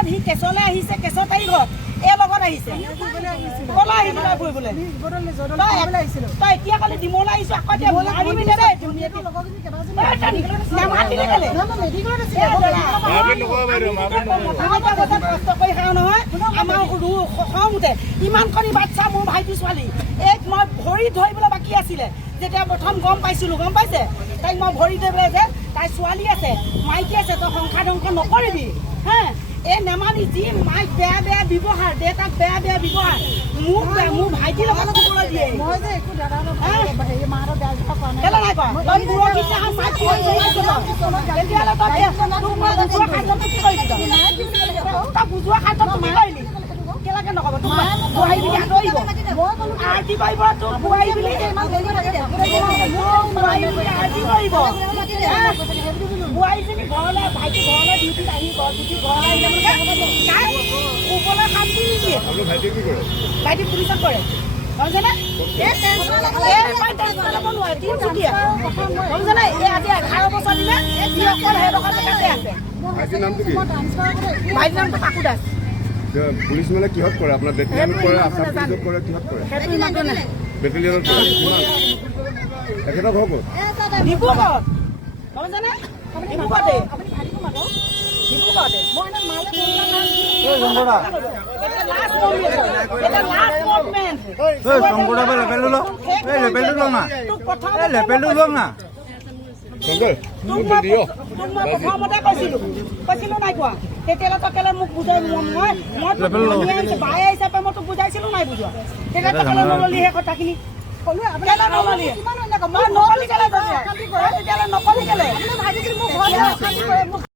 তাৰপিছত সি কেছলৈ আহিছে, কেছৰ তাৰিখত এই লগত আহিছে কলা আহিছিলে ফুৰিবলৈ। তই এতিয়া কালি ডিমৌলৈ আহিছো আকৌ এতিয়া মাৰিবি নে দেই কষ্ট কৰি খাওঁ নহয়। আমাৰ খং উঠে ইমান কণী বাচ্ছা মোৰ ভাইটি ছোৱালী। এক মই ভৰি ধৰিবলৈ বাকী আছিলে যেতিয়া প্ৰথম গম পাইছিলো, গম পাইছে তাইক মই ভৰি ধৰিবলৈ যে তাই ছোৱালী আছে মাইকী আছে, তই সংসাৰ ধ্বংস নকৰিবি হা। এই নেমানি যি মাইক বেয়া বেয়া ব্যৱহাৰ, দেউতাক বেয়া বেয়া ব্যৱহাৰ, মোৰ ভাইটিৰ লগত ক'বলৈ দিয়ে। বুজোৱা খাদ্য তুমি কৰিলি কেনেকে নকব তোক বুঢ়াই বুলি আঁতৰিব আৰতি কৰিব, তোক বুঢ়াই বুলি বোৱাৰীজনী ঘৰলৈ ভাইটি ঘৰলৈ ডিউটিত আহিব, ডিউটি ঘৰলৈ আহিলে মানে ওপৰলৈ কাম দি নিদিয়ে। ভাইটি পুলিচত কৰে জানে ল'ব নোৱাৰে তিনিচুকীয়া জানে। এই আজি 11 বছৰ দিলে যি অকল সেইডোখৰ জেগাতে আছে। ভাইটিৰ নামটো কাকু দাস। পুলিচ মানে কিহত কৰে আপোনাৰ? বেটেলিয়নত কৰে, আছাম পুলিচত কৰে, কিহত কৰে? সেইটো ইমানটো নাই। বেটেলিয়নত কৰে। কিমান তেখেতৰ ঘৰ ক'ত? ডিব্ৰুগড় জানে, ডিব্ৰুগড়তে ডিব্ৰুগড়তে প্ৰথমতে কৈছিলো নাই কোৱা তেতিয়ালৈ তই কেলে মোক বুজাই বায়ে হিচাপে মই তোক বুজাইছিলো নাই বুজোৱা। তেতিয়া তই কেলে নললি সেই কথাখিনি নকলি কেলে